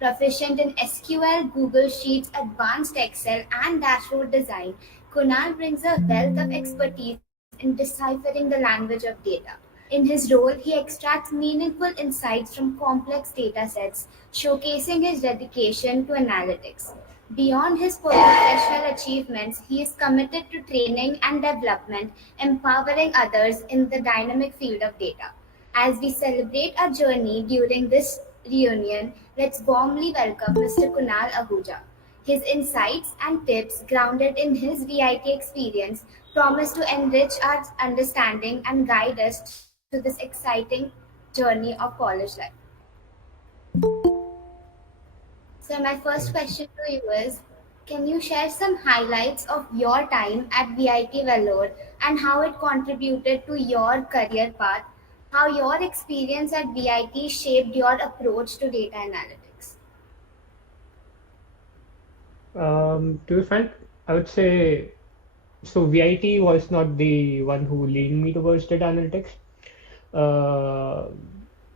Proficient in SQL, Google Sheets, advanced Excel, and dashboard design, Kunal brings a wealth of expertise in deciphering the language of data. In his role, he extracts meaningful insights from complex data sets, showcasing his dedication to analytics. Beyond his professional achievements, he is committed to training and development, empowering others in the dynamic field of data. As we celebrate our journey during this reunion, let's warmly welcome Mr. Kunal Ahuja. His insights and tips, grounded in his VIT experience, promise to enrich our understanding and guide us through this exciting journey of college life. So, my first Thank you. question to you is, can you share some highlights of your time at VIT Vellore and how it contributed to your career path? How your experience at VIT shaped your approach to data analytics? To be frank, I would say so. VIT was not the one who leaned me towards data analytics, uh,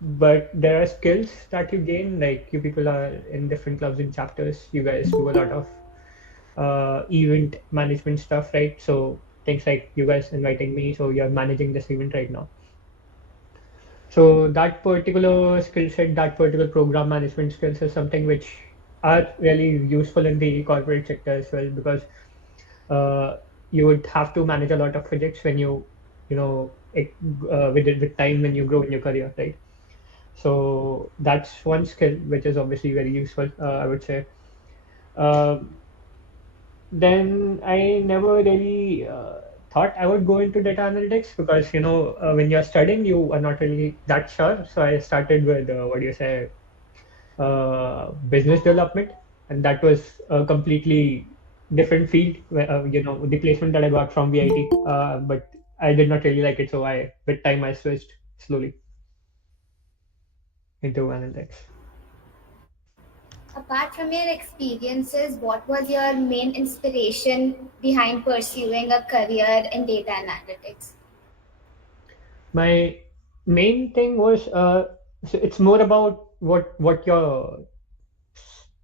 but there are skills that you gain. Like you people are in different clubs and chapters. You guys do a lot of event management stuff, right? So things like you guys inviting me, so you're managing this event right now. So that particular skill set, that particular program management skills is something which are really useful in the corporate sector as well because uh, you would have to manage a lot of projects when you know, with time when you grow in your career, right? So that's one skill which is obviously very useful, I would say. Um then I never really thought I would go into data analytics because when you're studying, you are not really that sure. So I started with what do you say, business development, and that was a completely different field. The placement that I got from VIT, but I did not really like it. So I, with time, I switched slowly into analytics. Apart from your experiences, what was your main inspiration behind pursuing a career in data analytics? My main thing was so it's more about what your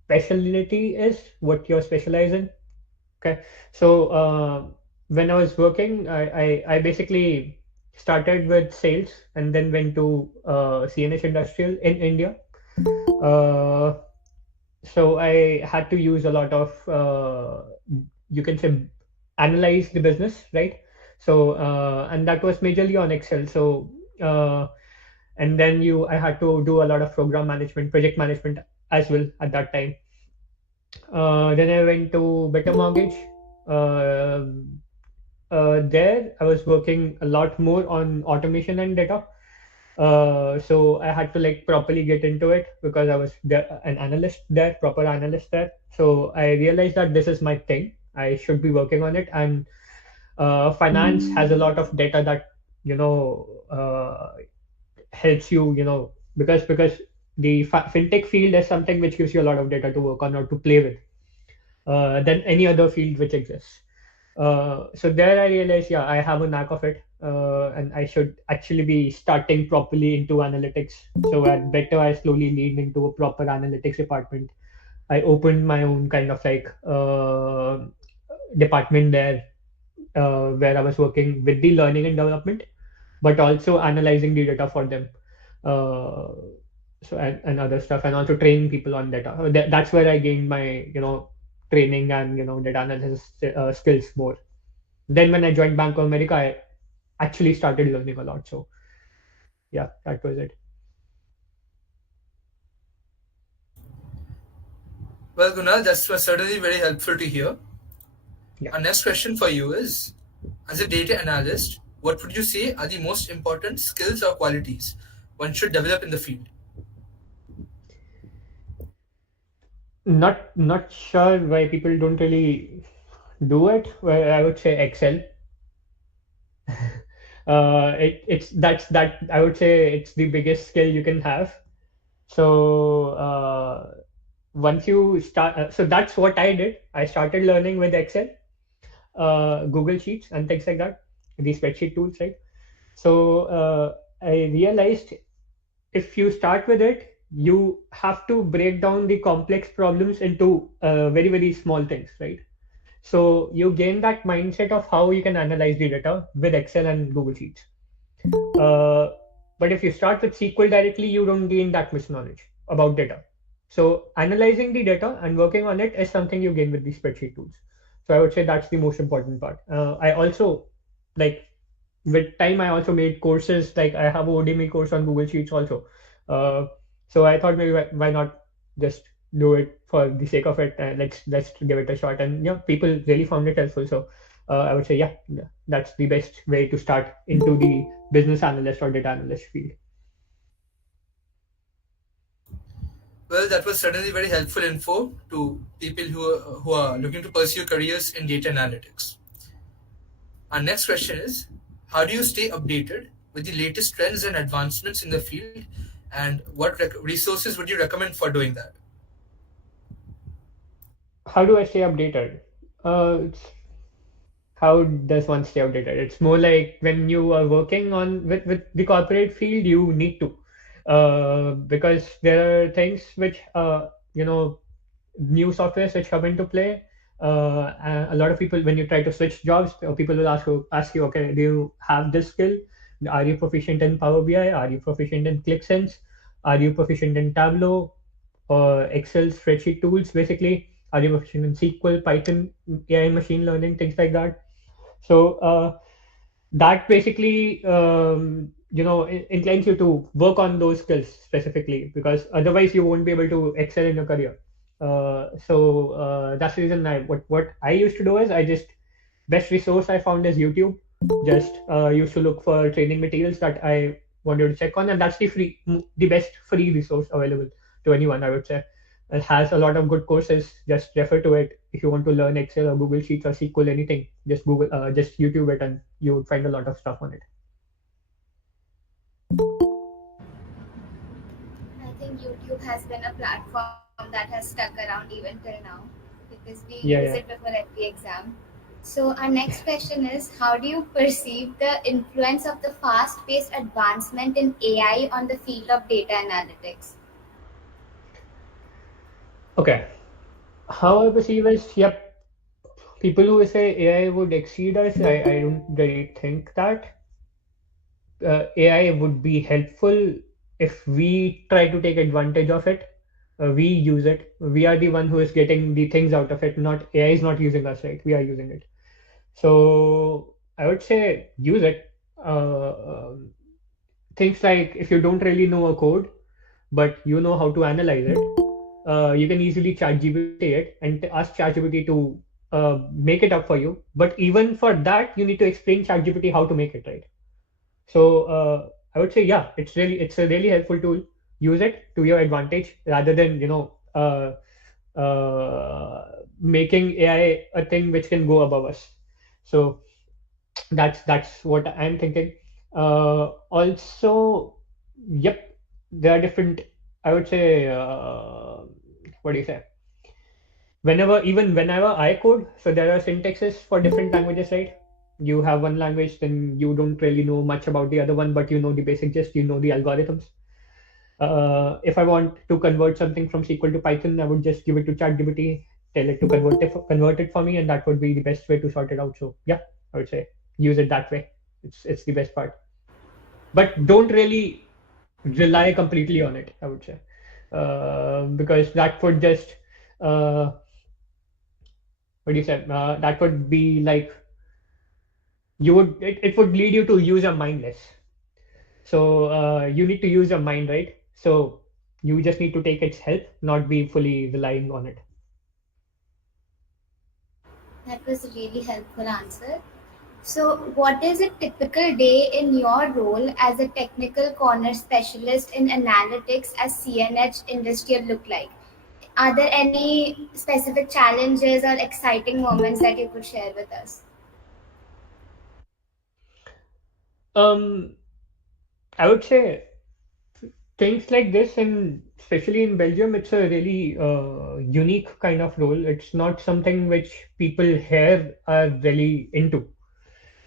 specialty is, what you're specialized in. Okay, so when I was working, I basically started with sales and then went to CNH Industrial in India. Uh, so I had to use a lot of you can say analyze the business, right? So and that was majorly on Excel. So and then you I had to do a lot of program management, project management as well at that time. Then I went to Better Mortgage. Uh, there, I was working a lot more on automation and data. So I had to like properly get into it because I was an analyst there, proper analyst there. So I realized that this is my thing. I should be working on it. And finance has a lot of data that helps you, because the fintech field is something which gives you a lot of data to work on or to play with than any other field which exists. So there I realized, yeah, I have a knack of it, and I should actually be starting properly into analytics. So at Better, I slowly leaned into a proper analytics department. I opened my own kind of like department there, where I was working with the learning and development, but also analyzing the data for them. Uh, and other stuff, and also training people on data. That's where I gained my training and data analysis skills more. Then when I joined Bank of America, I actually started learning a lot. So yeah, that was it. Well, Kunal, that was certainly very helpful to hear. Yeah. Our next question for you is, as a data analyst, what would you say are the most important skills or qualities one should develop in the field? Not sure why people don't really do it. Well, I would say Excel. It's that I would say it's the biggest skill you can have. So once you start, so that's what I did. I started learning with Excel, Google Sheets, and things like that. The spreadsheet tools, right? So I realized if you start with it, you have to break down the complex problems into very, very small things, right? So you gain that mindset of how you can analyze the data with Excel and Google Sheets. Uh, but if you start with SQL directly, you don't gain that much knowledge about data. So analyzing the data and working on it is something you gain with the spreadsheet tools. So I would say that's the most important part. I also like with time I also made courses like I have a Udemy course on Google Sheets also. Uh, so I thought maybe why not just do it for the sake of it and let's give it a shot and yeah people really found it helpful. So I would say yeah that's the best way to start into the business analyst or data analyst field. Well, that was certainly very helpful info to people who are looking to pursue careers in data analytics. Our next question is, how do you stay updated with the latest trends and advancements in the field, and what resources would you recommend for doing that? How do I stay updated? It's how does one stay updated? It's more like when you are working on with the corporate field, you need to, because there are things which new softwares which come into play. And a lot of people, when you try to switch jobs, people will ask you, okay, do you have this skill? Are you proficient in Power BI? Are you proficient in ClickSense? Are you proficient in Tableau or Excel spreadsheet tools? Basically, are you proficient in SQL, Python, AI, machine learning, things like that? So that basically inclines you to work on those skills specifically because otherwise you won't be able to excel in your career. So that's the reason what I used to do is I just best resource I found is YouTube. Just used to look for training materials that I wanted to check on, and that's the best free resource available to anyone. I would say it has a lot of good courses. Just refer to it if you want to learn Excel or Google Sheets or SQL, anything. Just YouTube it, and you would find a lot of stuff on it. I think YouTube has been a platform that has stuck around even till now because we use Yeah, it yeah. before every exam. So, our next question is, how do you perceive the influence of the fast paced advancement in AI on the field of data analytics? Okay. How I perceive is, yep, people who say AI would exceed us, I don't really think that. AI would be helpful if we try to take advantage of it. We use it. We are the one who is getting the things out of it. Not AI is not using us, right? We are using it. So I would say use it. Things like if you don't really know a code, but you know how to analyze it, you can easily chat GPT it and ask ChatGPT to make it up for you. But even for that, you need to explain ChatGPT how to make it right. So I would say, yeah, it's a really helpful tool. Use it to your advantage rather than making AI a thing which can go above us. So that's what I'm thinking. Also, yep, there are different. I would say, what do you say? Whenever I code, so there are syntaxes for different languages, right? You have one language, then you don't really know much about the other one, but you know the basic gist, you know the algorithms. If I want to convert something from SQL to Python, I would just give it to ChatGPT, tell it to convert it for me, and that would be the best way to sort it out. So yeah, I would say use it that way. It's the best part, but don't really rely completely on it. I would say because that would just uh, what do you say? That would be like it would lead you to use your mind less. So you need to use your mind, right? So you just need to take its help, not be fully relying on it. That was a really helpful answer. So, what is a typical day in your role as a technical corner specialist in analytics as CNH Industrial look like? Are there any specific challenges or exciting moments that you could share with us? Um, I would say things like this, and especially in Belgium, it's a really unique kind of role. It's not something which people here are really into.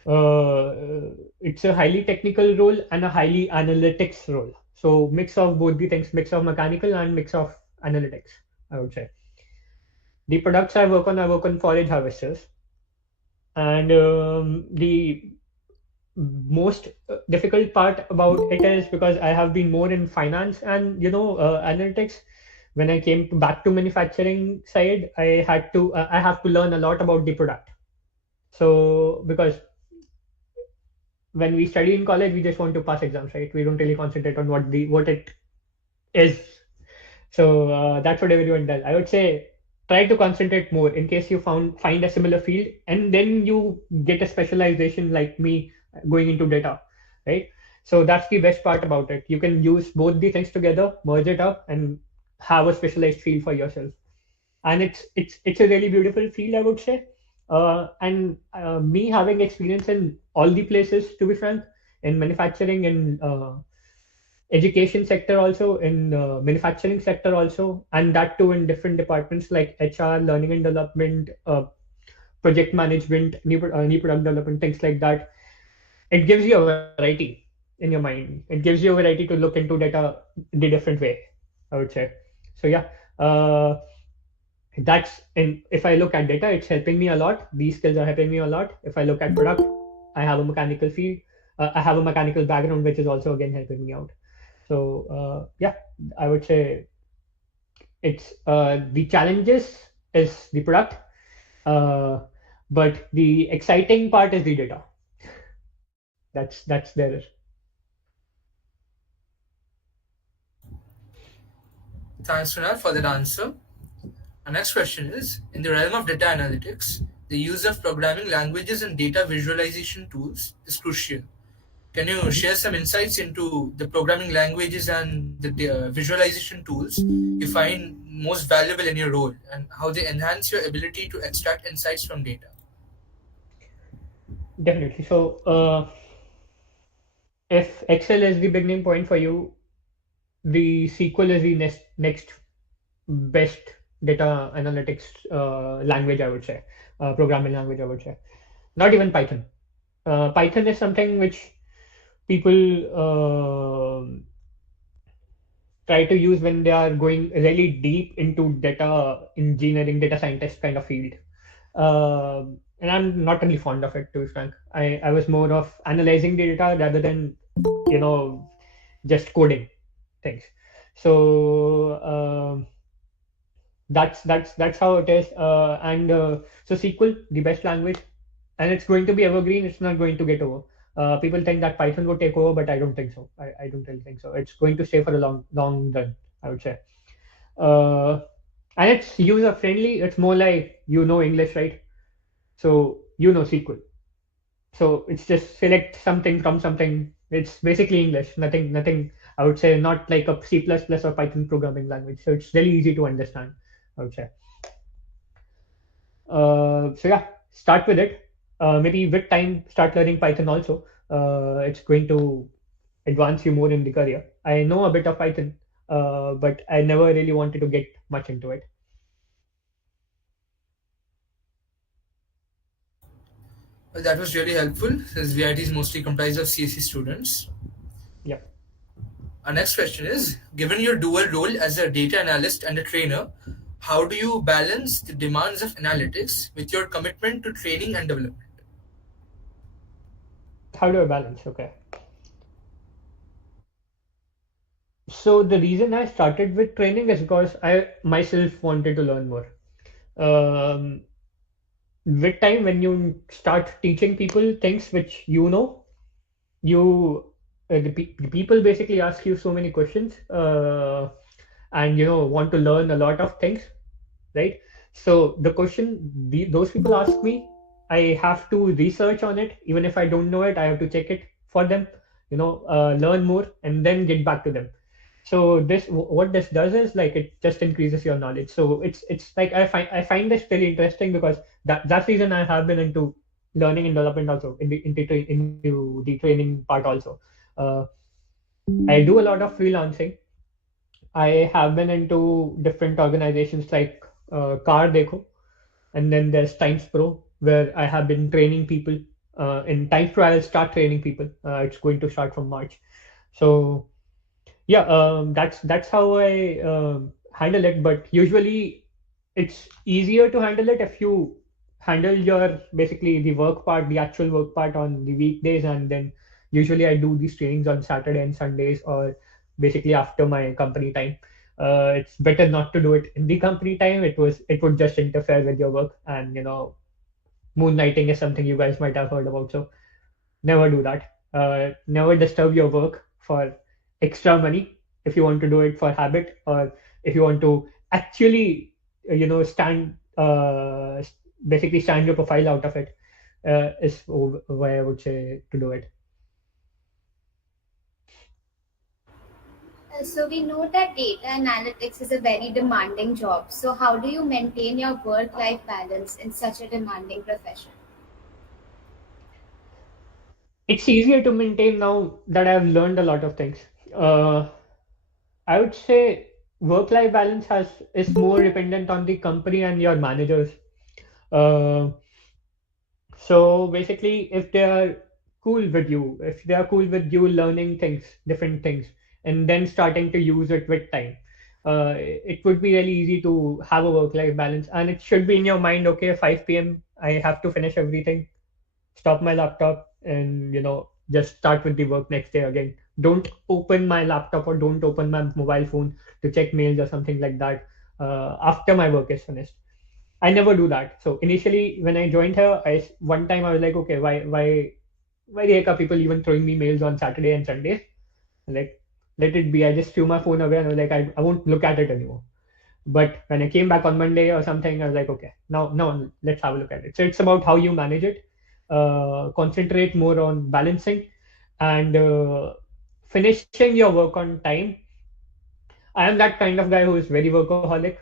It's a highly technical role and a highly analytics role. So mix of both the things, mix of mechanical and mix of analytics, I would say. The products I work on forage harvesters, and the most difficult part about it is because I have been more in finance and analytics. When I came back to manufacturing side, I have to learn a lot about the product. So because when we study in college, we just want to pass exams, right? We don't really concentrate on what it is. So that's what everyone does. I would say try to concentrate more in case you find a similar field, and then you get a specialization like me going into data, right? So that's the best part about it. You can use both the things together, merge it up, and have a specialized field for yourself. And it's a really beautiful field, I would say. And me having experience in all the places, to be frank, in manufacturing and education sector also, in manufacturing sector also, and that too in different departments like HR, learning and development, project management, new product development, things like that. It gives you a variety in your mind. It gives you a variety to look into data the different way, I would say. So yeah, that's and if I look at data, it's helping me a lot. These skills are helping me a lot. If I look at product, I have a mechanical field. I have a mechanical background, which is also again helping me out. So yeah, I would say it's the challenges is the product, uh, but the exciting part is the data. That's there. Thanks, Kunal, for that answer. Our next question is: in the realm of data analytics, the use of programming languages and data visualization tools is crucial. Can you Mhm. share some insights into the programming languages and the visualization tools you find most valuable in your role and how they enhance your ability to extract insights from data? Definitely. So if Excel is the beginning point for you, the SQL is the next best data analytics language, I would say, programming language, I would say. Not even Python. Python is something which people try to use when they are going really deep into data engineering, data scientist kind of field. And I'm not really fond of it, to be frank. I was more of analyzing the data rather than, you know, just coding things. So that's how it is. And so SQL, the best language, and it's going to be evergreen. It's not going to get over. People think that Python would take over, but I don't think so. I don't really think so. It's going to stay for a long run, I would say. Uh, and it's user friendly. It's more like English, right? So SQL. So it's just select something from something. It's basically English. Nothing. I would say not like a C++ or Python programming language. So it's really easy to understand, I would say. So yeah, start with it. Maybe with time, start learning Python also. It's going to advance you more in the career. I know a bit of Python, but I never really wanted to get much into it. Well, that was really helpful since VIT is mostly comprised of CSE students. Yeah. Our next question is: given your dual role as a data analyst and a trainer, how do you balance the demands of analytics with your commitment to training and development? How do I balance? Okay. So the reason I started with training is because I myself wanted to learn more. Um, with time, when you start teaching people things which you the people basically ask you so many questions, and want to learn a lot of things, right? So the question those people ask me, I have to research on it. Even if I don't know it, I have to check it for them, learn more and then get back to them. So what this does is like it just increases your knowledge. So it's like I find this really interesting because that's the reason I have been into learning and development also into the training part also. uh, I do a lot of freelancing. I have been into different organizations like Car Dekho, and then there's Times Pro, where I have been training people. In Times Pro, I'll start training people. It's going to start from March. So Yeah, that's how I handle it. But usually, it's easier to handle it if you handle your basically the work part, the actual work part on the weekdays, and then usually I do these trainings on Saturday and Sundays, or basically after my company time. It's better not to do it in the company time. It would just interfere with your work, and moonlighting is something you guys might have heard about. So never do that. Never disturb your work for extra money if you want to do it for habit, or if you want to actually, stand, basically stand your profile out of it, is why I would say to do it. So we know that data analytics is a very demanding job. So how do you maintain your work-life balance in such a demanding profession? It's easier to maintain now that I've learned a lot of things. Uh, I would say work-life balance has is more dependent on the company and your managers. Uh, So basically, if they are cool with you, if they are cool with you learning things, different things, and then starting to use it with time, it would be really easy to have a work-life balance. And it should be in your mind, okay, 5 p.m. I have to finish everything, stop my laptop, and just start with the work next day again. Don't open my laptop or don't open my mobile phone to check mails or something like that after my work is finished. I never do that. So initially, when I joined here, one time I was like, okay, why the heck are people even throwing me mails on Saturday and Sundays? Like, let it be. I just threw my phone away and I was like, I won't look at it anymore. But when I came back on Monday or something, I was like, okay, now let's have a look at it. So it's about how you manage it. Concentrate more on balancing and finishing your work on time. I am that kind of guy who is very workaholic,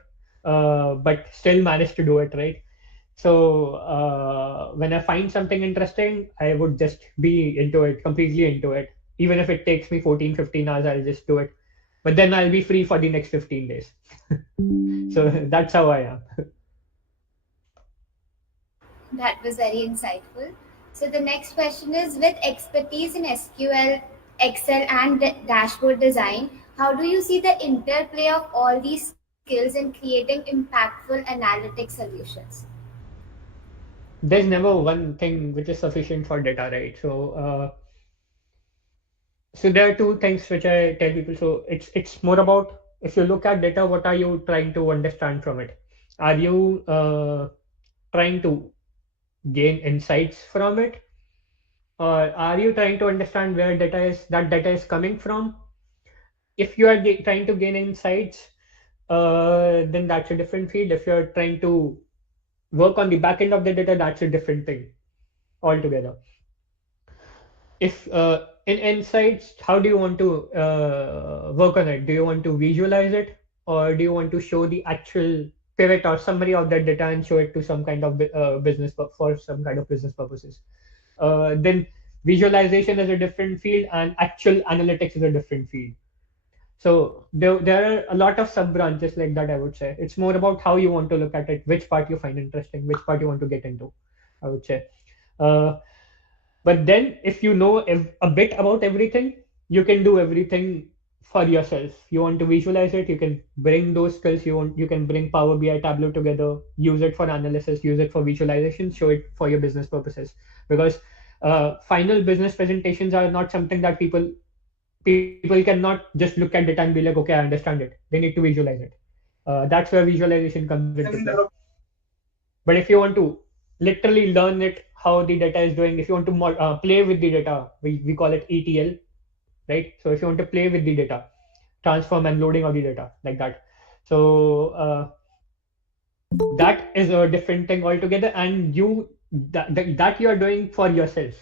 but still managed to do it right. So when I find something interesting, I would just be into it, completely into it. Even if it takes me 14, 15 hours, I'll just do it. But then I'll be free for the next 15 days. So that's how I am. That was very insightful. So the next question is, with expertise in SQL, Excel, and dashboard design, how do you see the interplay of all these skills in creating impactful analytic solutions? There's never one thing which is sufficient for data, right? So there are two things which I tell people. So it's more about, if you look at data, what are you trying to understand from it? Are you trying to gain insights from it, or are you trying to understand where data is coming from? If you are trying to gain insights, then that's a different field. If you're trying to work on the back end of the data, that's a different thing altogether. If in insights, how do you want to work on it? Do you want to visualize it, or do you want to show the actual pivot or summary of that data and show it to some kind of business for some kind of business purposes? Then visualization is a different field and actual analytics is a different field. So there are a lot of sub branches like that, I would say. It's more about how you want to look at it, which part you find interesting, which part you want to get into, I would say. uh, but then, if you know a bit about everything, you can do everything for yourself. You want to visualize it, you can bring those skills. You can bring Power BI, Tableau together, use it for analysis, use it for visualization, show it for your business purposes. Because final business presentations are not something that people cannot just look at data and be like, okay, I understand it. They need to visualize it. That's where visualization comes into play. But if you want to literally learn it, how the data is doing, if you want to play with the data, we call it ETL, right? So if you want to play with the data, transform and loading of the data like that. So that is a different thing altogether, and that you are doing for yourself,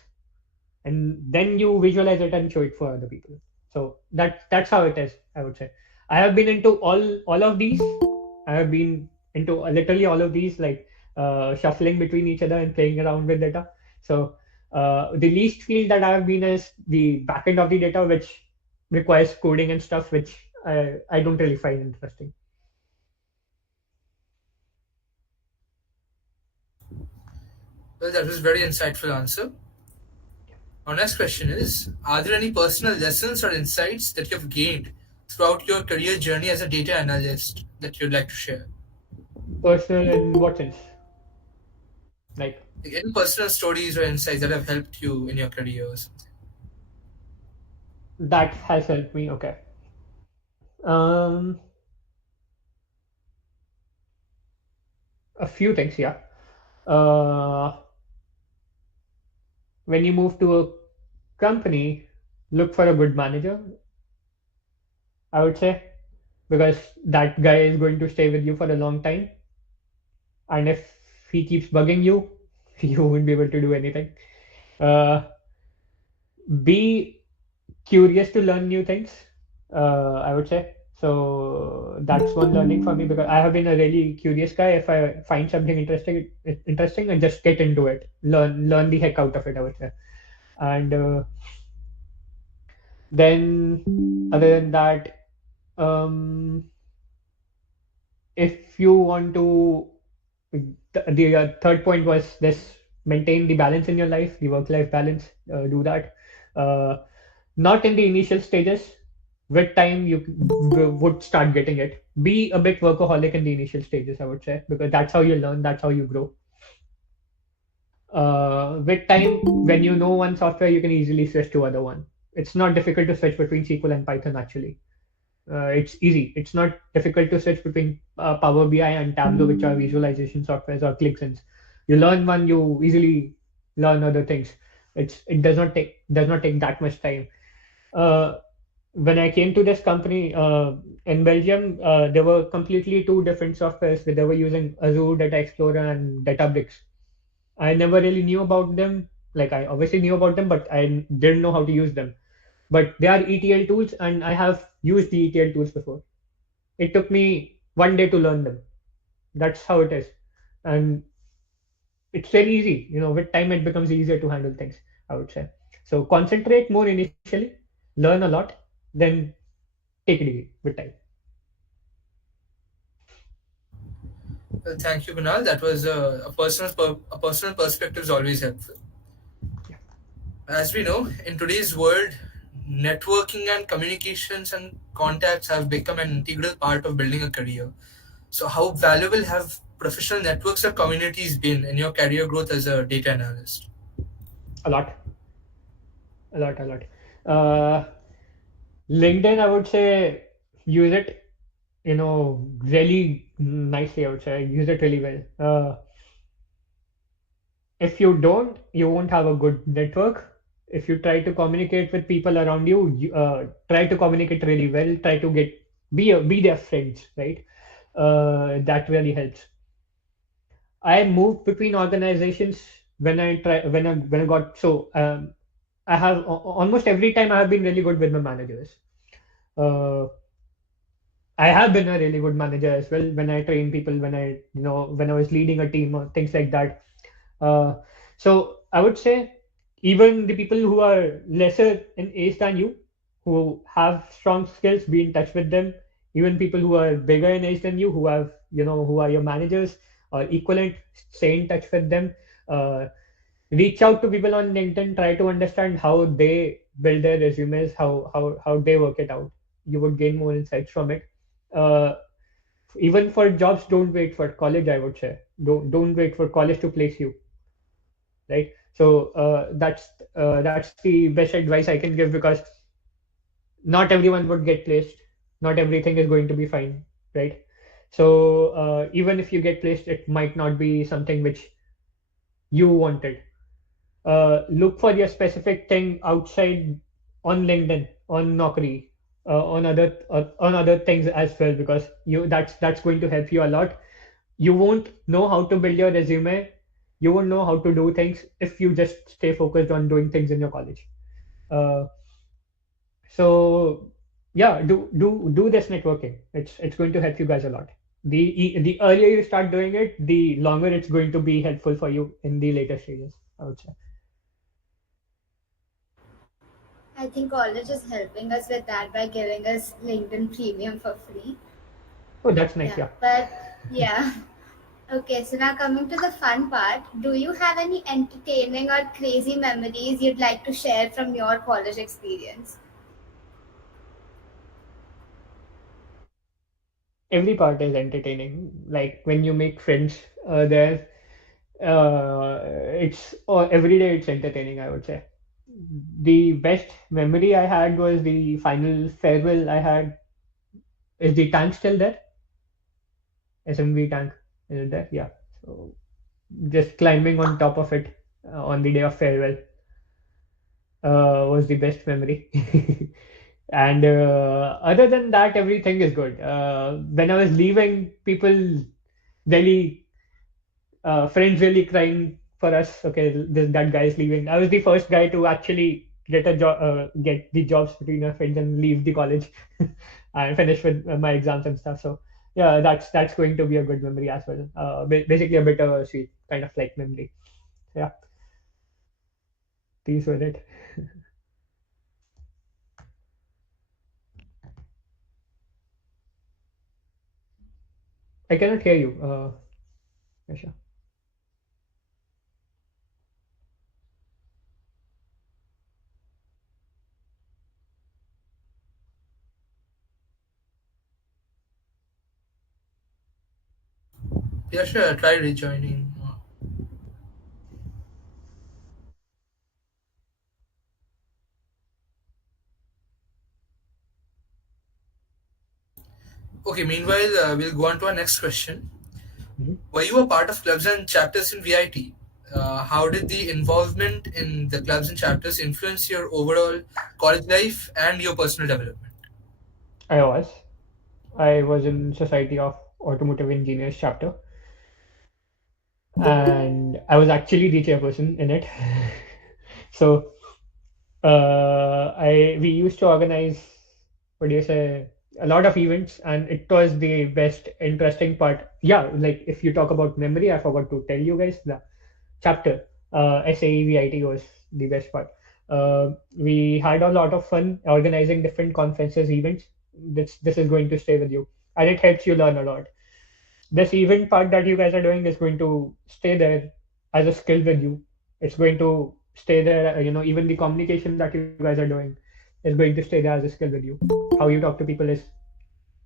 and then you visualize it and show it for other people. So that's how it is, I would say. I have been into all of these. I have been into literally all of these, like shuffling between each other and playing around with data. So the least field that I have been is the backend of the data, which requires coding and stuff, which I don't really find interesting. Well, that was a very insightful answer. Our next question is, are there any personal lessons or insights that you've gained throughout your career journey as a data analyst that you'd like to share? Personal in what sense? Like Like any personal stories or insights that have helped you in your career or something? that has helped me. Okay. Um, a few things, yeah. Uh, when you move to a company, look for a good manager, I would say, because that guy is going to stay with you for a long time. And if he keeps bugging you, you won't be able to do anything. Uh, be curious to learn new things, I would say. So that's one learning for me because I have been a really curious guy. If I find something interesting, and just get into it, learn the heck out of it, I would say. And then, other than that, um, if you want to, the third point was this: maintain the balance in your life, the work-life balance. Do that. Uh, Not in the initial stages. With time, you would start getting it. Be a bit workaholic in the initial stages, I would say, because that's how you learn, that's how you grow. With time, when you know one software, you can easily switch to other one. It's not difficult to switch between SQL and Python, actually. It's easy. It's not difficult to switch between Power BI and Tableau, which are visualization softwares, or ClickSense. You learn one, you easily learn other things. It does not take that much time. Uh, when I came to this company in Belgium, there were completely two different softwares. They were using Azure Data Explorer and Databricks. I never really knew about them. Like, I obviously knew about them, but I didn't know how to use them. But they are ETL tools, and I have used the ETL tools before. It took me one day to learn them. That's how it is, and it's very easy. With time, it becomes easier to handle things, I would say. So concentrate more initially, learn a lot, then take it easy with time. Well, thank you, Kunal. That was a personal perspective is always helpful. Yeah, As we know, in today's world, networking and communications and contacts have become an integral part of building a career. So, how valuable have professional networks or communities been in your career growth as a data analyst? a lot, a lot. Uh, LinkedIn, I would say, use it, really nicely. I would say use it really well. If you don't, you won't have a good network. If you try to communicate with people around you, try to communicate really well. Try to be their friends, right? That really helps. I moved between organizations when I got so I have almost every time I have been really good with my managers. Uh, I have been a really good manager as well when I train people, when I was leading a team or things like that. Uh, so I would say even the people who are lesser in age than you, who have strong skills, be in touch with them. Even people who are bigger in age than you, who are your managers or equivalent, stay in touch with them. Uh, Reach out to people on LinkedIn, try to understand how they build their resumes, how they work it out. You would gain more insights from it. Uh, Even for jobs, don't wait for college, I would say. Don't wait for college to place you, right? So that's the best advice I can give, because not everyone would get placed. Not everything is going to be fine, right? So even if you get placed, it might not be something which you wanted. Look for your specific thing outside, on LinkedIn, on Naukri, on other things as well, because that's going to help you a lot. You won't know how to build your resume. You won't know how to do things if you just stay focused on doing things in your college. Uh, so yeah, do this networking. It's going to help you guys a lot. The earlier you start doing it, the longer it's going to be helpful for you in the later stages, I would say. I think college is helping us with that by giving us LinkedIn Premium for free. Oh, that's nice. Yeah, Yeah. but yeah. Okay, so now coming to the fun part, do you have any entertaining or crazy memories you'd like to share from your college experience? every part is entertaining. Like when you make friends there, it's every day it's entertaining, I would say. The best memory I had was the final farewell I had. Is the tank still there? SMV tank, is it there? Yeah. So just climbing on top of it on the day of farewell was the best memory. And other than that, everything is good. When I was leaving, people really, friends really crying for us. Okay, that guy is leaving. I was the first guy to actually get a job, get the jobs between our friends and leave the college and finish with my exams and stuff. So yeah, that's going to be a good memory as well. Basically a bittersweet kind of like memory. Yeah, these were it. I cannot hear you, Yasha. Yeah, sure. Try rejoining. Okay, meanwhile, we'll go on to our next question. Mhm. Were you a part of clubs and chapters in VIT? How did the involvement in the clubs and chapters influence your overall college life and your personal development? I was. I was in Society of Automotive Engineers chapter, and I was actually the chairperson in it. So I we used to organize, what do you say, a lot of events, and it was the best interesting part. Yeah, like if you talk about memory, I forgot to tell you guys the chapter. SAEVIT was the best part. We had a lot of fun organizing different conferences, events. This is going to stay with you, and it helps you learn a lot. This event part that you guys are doing is going to stay there as a skill with you. It's going to stay there. Even the communication that you guys are doing is going to stay there as a skill with you. How you talk to people is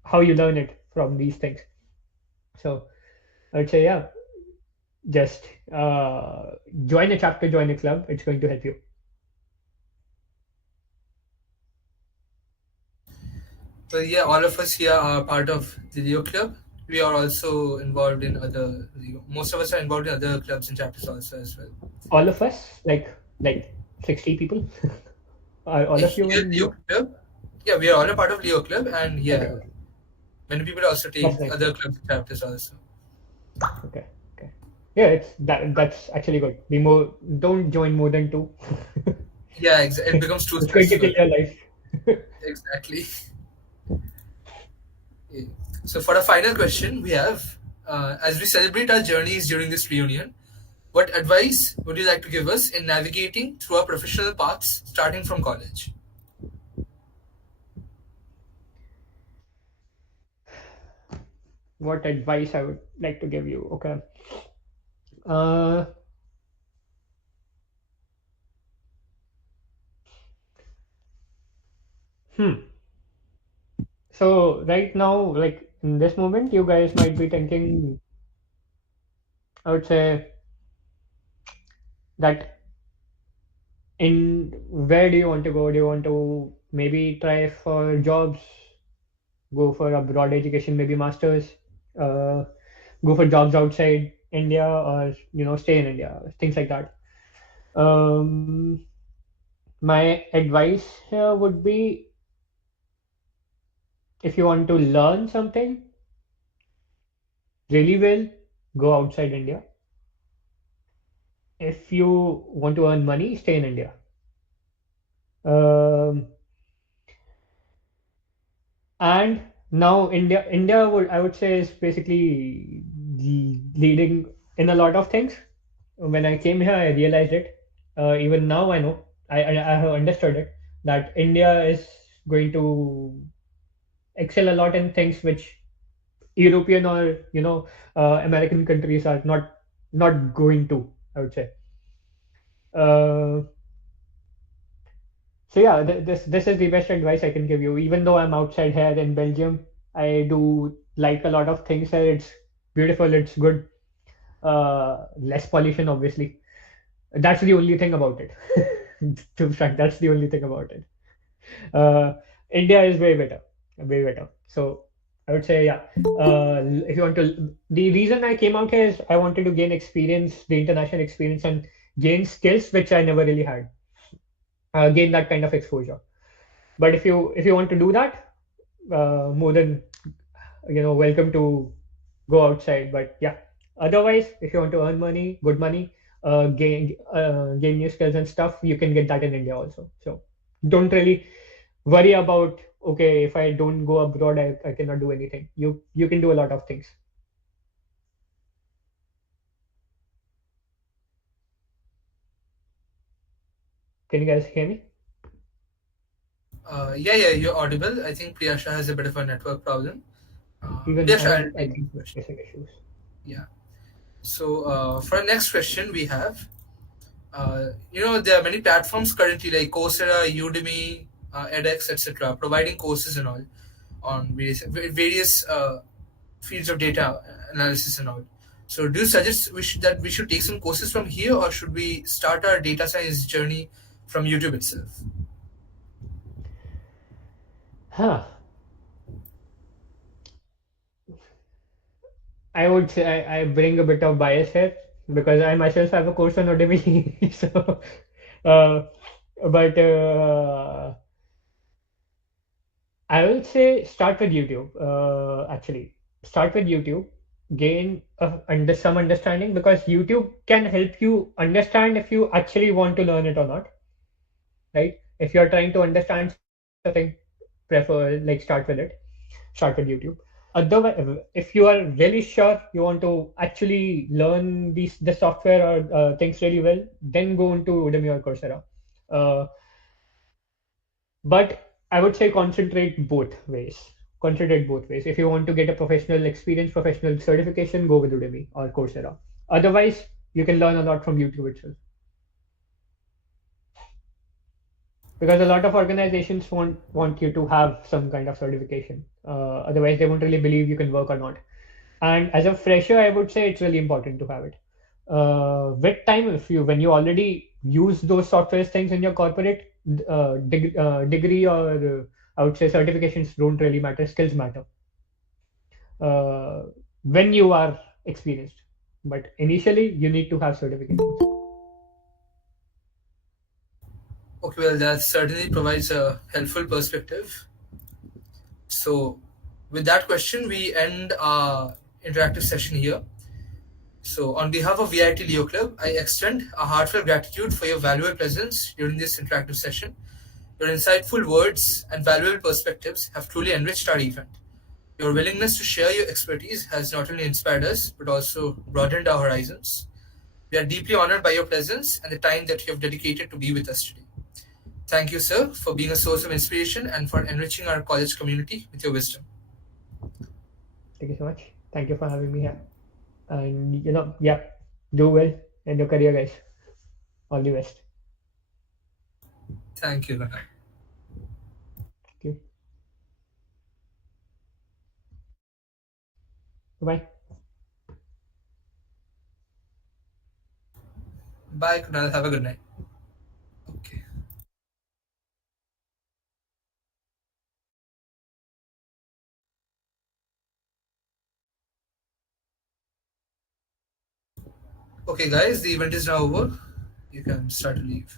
how you learn it from these things. So I'd say, yeah, just join a chapter, join a club. It's going to help you. So yeah, all of us here are part of the Leo Club. We are also involved in other. Most of us are involved in other clubs and chapters also as well. All of us, like 60 people, are all of you Here, in Leo Leo? Club. Yeah, we are all a part of Leo Club, and Okay, yeah, okay. many people also That's take nice. other clubs and chapters also. Okay, okay. Yeah, that's actually good. Be more, don't join more than two. Yeah, it becomes too It's going to stressful. kill your life. Exactly. Yeah. So for the final question, we have, as we celebrate our journeys during this reunion, what advice would you like to give us in navigating through our professional paths starting from college? What advice I would like to give you? Okay. Uh, hmm. So right now, like in this moment, you guys might be thinking, I would say that in where do you want to go? Do you want to maybe try for jobs, go for abroad education, maybe masters, uh, go for jobs outside India, or stay in India, things like that. My advice here would be, if you want to learn something really well, go outside India. If you want to earn money, stay in India. Um, and now India would, I would say, is basically leading in a lot of things. When I came here, I realized it. Even now, I know, I have understood it, that India is going to excel a lot in things which European or American countries are not going to, I would say. Uh, so yeah, this is the best advice I can give you. Even though I'm outside here in Belgium, I do. like a lot of things here. It's beautiful, it's good. Less pollution, obviously. That's the only thing about it. To be frank, that's the only thing about it. Uh, India is way better, way better. So I would say, yeah. If you want to, the reason I came out here is I wanted to gain experience, the international experience, and gain skills which I never really had. Gain that kind of exposure. But if you want to do that, more than welcome to go outside. But yeah, otherwise, if you want to earn money, good money, gain new skills and stuff, you can get that in India also. So don't really worry about, okay, if I don't go abroad, I cannot do anything. You can do a lot of things. Can you guys hear me? Yeah, you're audible. I think Priyasha has a bit of a network problem. Even Priyasha, I'll I take the think question. facing issues. Yeah. So for our next question, we have, there are many platforms currently like Coursera, Udemy, edX, etc., providing courses and all on various fields of data analysis and all. So, do you suggest that we should take some courses from here, or should we start our data science journey from YouTube itself? Huh. I would say I bring a bit of bias here because I myself have a course on Udemy. So, uh, but I will say start with YouTube. Actually, start with YouTube. Gain some understanding because YouTube can help you understand if you actually want to learn it or not. Right? If you're trying to understand something, prefer like start with YouTube. Otherwise, if you are really sure you want to actually learn the software or things really well, then go into Udemy or Coursera. Uh, but I would say concentrate both ways. Concentrate both ways. If you want to get a professional experience, professional certification, go with Udemy or Coursera. Otherwise, you can learn a lot from YouTube itself. Because a lot of organizations want you to have some kind of certification. Otherwise, they won't really believe you can work or not. And as a fresher, I would say it's really important to have it. With time, if you when you already use those software things in your corporate degree or I would say certifications don't really matter. Skills matter uh, when you are experienced. But initially, you need to have certifications. Okay, well, that certainly provides a helpful perspective. So, with that question, we end our interactive session here. So, on behalf of VIT Leo Club, I extend a heartfelt gratitude for your valuable presence during this interactive session. Your insightful words and valuable perspectives have truly enriched our event. Your willingness to share your expertise has not only inspired us, but also broadened our horizons. We are deeply honored by your presence and the time that you have dedicated to be with us today. Thank you, sir, for being a source of inspiration and for enriching our college community with your wisdom. Thank you so much. Thank you for having me here. And yeah, do well in your career, guys. All the best. Thank you, Kunal. Thank you. Bye. Bye, Kunal. Have a good night. Okay. Okay, guys, the event is now over. You can start to leave.